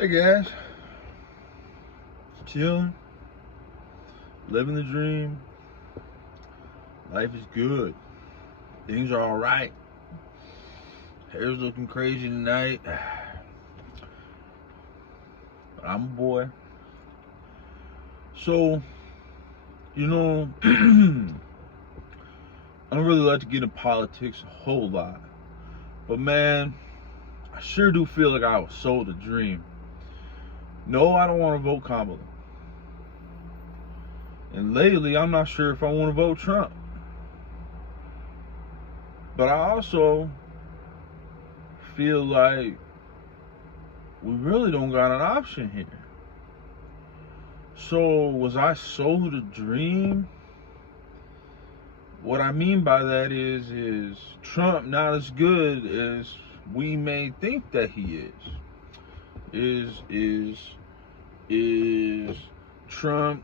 Hey guys, chilling, living the dream. Life is good. Things are all right. Hair's looking crazy tonight. But I'm a boy. So, you know, I don't really like to get into politics a whole lot. But man, I sure do feel like I was sold a dream. No, I don't want to vote Kamala. And lately, I'm not sure if I want to vote Trump. But I also feel like we really don't got an option here. So, was I sold a dream? What I mean by that is Trump not as good as we may think that he is. Is Trump,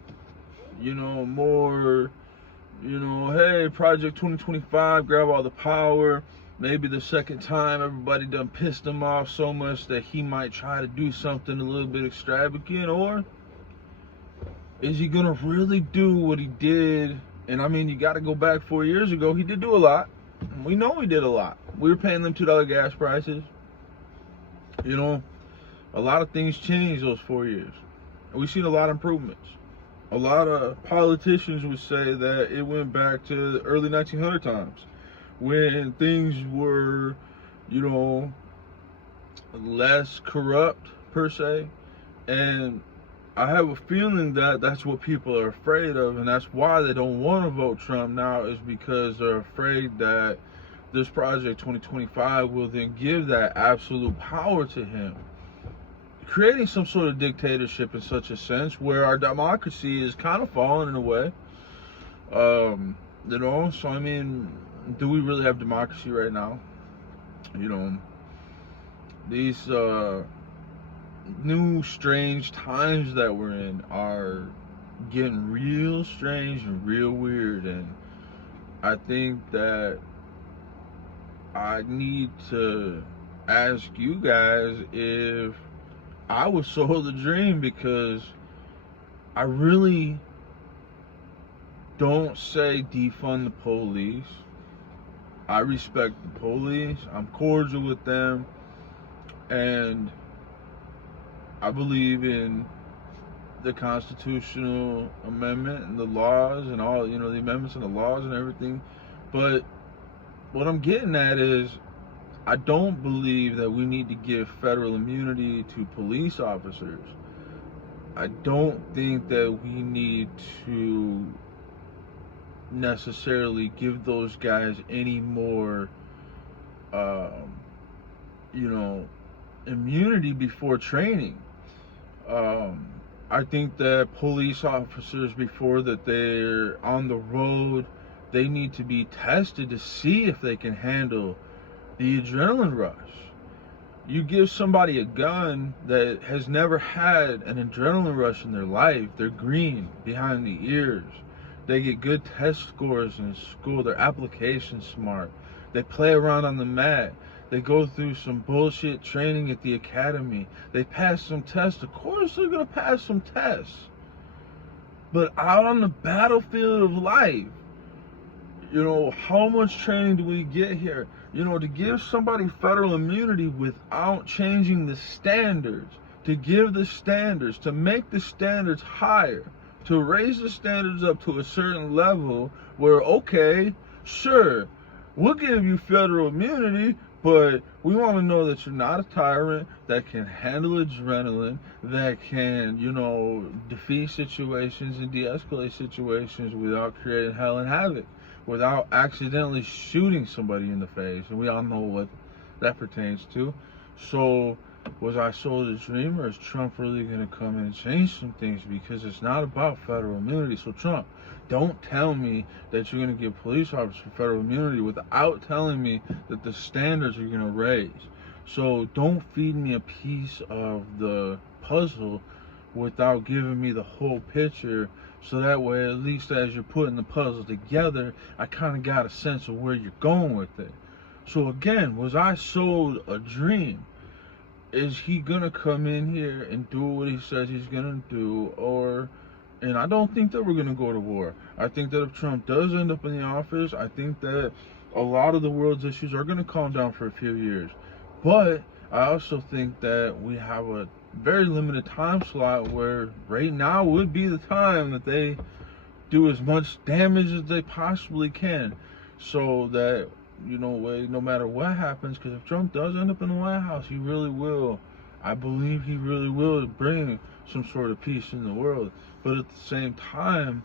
more, hey, Project 2025, grab all the power. Maybe the second time everybody done pissed him off so much that he might try to do something a little bit extravagant, or is he gonna really do what he did? And I mean, you got to go back 4 years ago. He did do a lot. We know he did a lot. We were paying them $2 gas prices. A lot of things changed those 4 years. And we've seen a lot of improvements. A lot of politicians would say that it went back to the early 1900 times when things were, less corrupt per se. And I have a feeling that that's what people are afraid of, and that's why they don't want to vote Trump now, is because they're afraid that this Project 2025 will then give that absolute power to him, creating some sort of dictatorship in such a sense where our democracy is kind of falling in a way. So I mean, do we really have democracy right now? These new strange times that we're in are getting real strange and real weird, and I think that I need to ask you guys if I was sold a dream, because I really don't say defund the police. I respect the police. I'm cordial with them, and I believe in the constitutional amendment and the laws and all, the amendments and the laws and everything. But what I'm getting at is, I don't believe that we need to give federal immunity to police officers. I don't think that we need to necessarily give those guys any more, immunity before training. I think that police officers, before that they're on the road, they need to be tested to see if they can handle the adrenaline rush. You give somebody a gun that has never had an adrenaline rush in their life, they're green behind the ears. They get good test scores in school, their application's smart. They play around on the mat. They go through some bullshit training at the academy. They pass some tests. Of course they're going to pass some tests. But out on the battlefield of life, how much training do we get here? To give somebody federal immunity without changing the standards, to give the standards, to make the standards higher, to raise the standards up to a certain level where, okay, sure, we'll give you federal immunity, but we want to know that you're not a tyrant, that can handle adrenaline, that can, defeat situations and de-escalate situations without creating hell and havoc, without accidentally shooting somebody in the face. And we all know what that pertains to. So, was I sold a dream, or is Trump really going to come in and change some things? Because it's not about federal immunity. So, Trump, don't tell me that you're going to give police officers federal immunity without telling me that the standards are going to raise. So don't feed me a piece of the puzzle without giving me the whole picture, so that way, at least as you're putting the puzzle together, I kind of got a sense of where you're going with it. So again, was I sold a dream? is he gonna come in here and do what he says he's gonna do, or? And I don't think that we're gonna go to war. I think that if Trump does end up in the office, I think that a lot of the world's issues are gonna calm down for a few years. But I also think that we have a very limited time slot where right now would be the time that they do as much damage as they possibly can, so that no matter what happens, because if Trump does end up in the White House, he really will. I believe he really will bring some sort of peace in the world. But at the same time,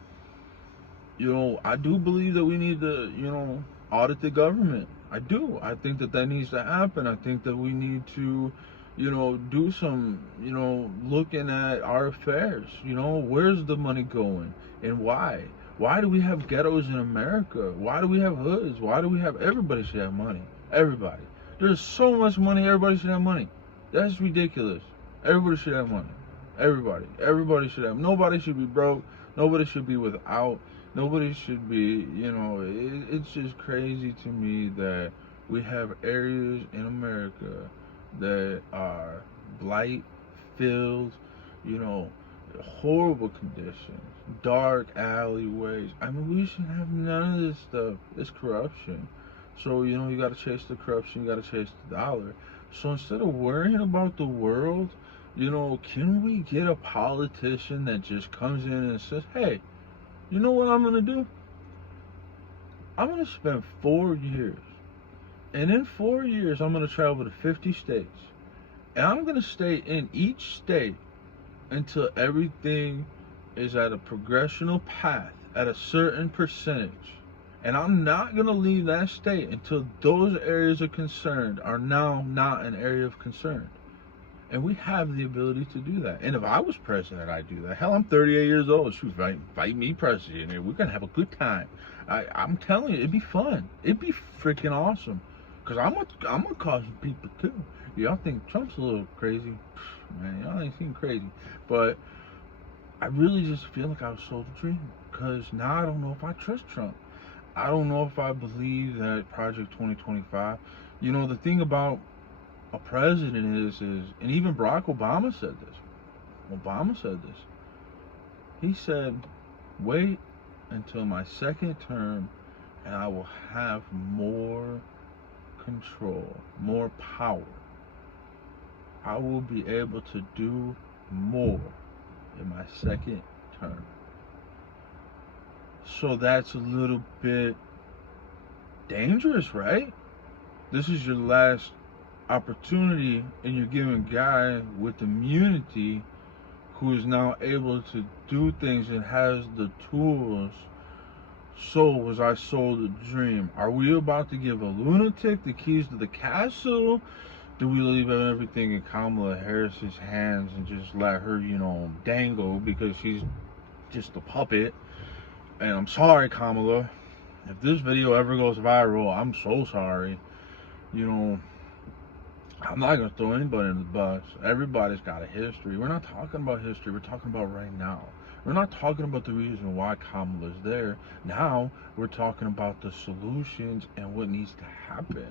I do believe that we need to, audit the government. I do. I think that that needs to happen. I think that we need to, do some, looking at our affairs. Where's the money going and why? Why do we have ghettos in America? Why do we have hoods? Why do we have, everybody should have money. Everybody. There's so much money, everybody should have money. That's ridiculous. Everybody should have money. Everybody. Everybody should have. Nobody should be broke. Nobody should be without. Nobody should be, it's just crazy to me that we have areas in America that are blight filled, horrible conditions, dark alleyways. I mean, we should have none of this stuff. It's corruption. So, you got to chase the corruption, you got to chase the dollar. So instead of worrying about the world, can we get a politician that just comes in and says, hey, you know what I'm going to do? I'm going to spend 4 years. And in 4 years, I'm going to travel to 50 states. And I'm going to stay in each state until everything is at a progressional path at a certain percentage. And I'm not going to leave that state until those areas of concern are now not an area of concern. And we have the ability to do that. And if I was president, I'd do that. Hell, I'm 38 years old. Shoot, invite me president, and we're going to have a good time. I'm telling you, it'd be fun. It'd be freaking awesome. Because I'm gonna cause people too. Y'all think Trump's a little crazy. Man, y'all ain't seen crazy. But I really just feel like I was sold a dream. Because now I don't know if I trust Trump. I don't know if I believe that Project 2025. The thing about a president is, and even Barack Obama said this. He said, wait until my second term and I will have more control, more power. I will be able to do more in my second term. So that's a little bit dangerous, right? This is your last opportunity, and you're giving a guy with immunity who is now able to do things and has the tools. So was I sold a dream? Are we about to give a lunatic the keys to the castle? Do we leave everything in Kamala Harris's hands and just let her, dangle because she's just a puppet? And I'm sorry, Kamala. If this video ever goes viral, I'm so sorry. I'm not going to throw anybody in the bus. Everybody's got a history. We're not talking about history. We're talking about right now. We're not talking about the reason why Kamala's there. Now, we're talking about the solutions and what needs to happen.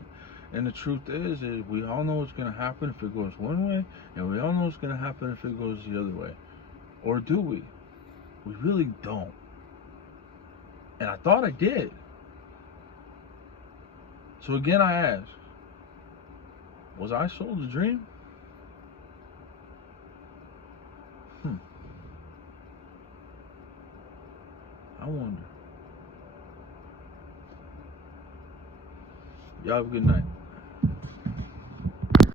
And the truth is we all know what's going to happen if it goes one way, and we all know what's going to happen if it goes the other way. Or do we? We really don't. And I thought I did. So again, I ask, was I sold a dream? I wonder. Y'all have a good night.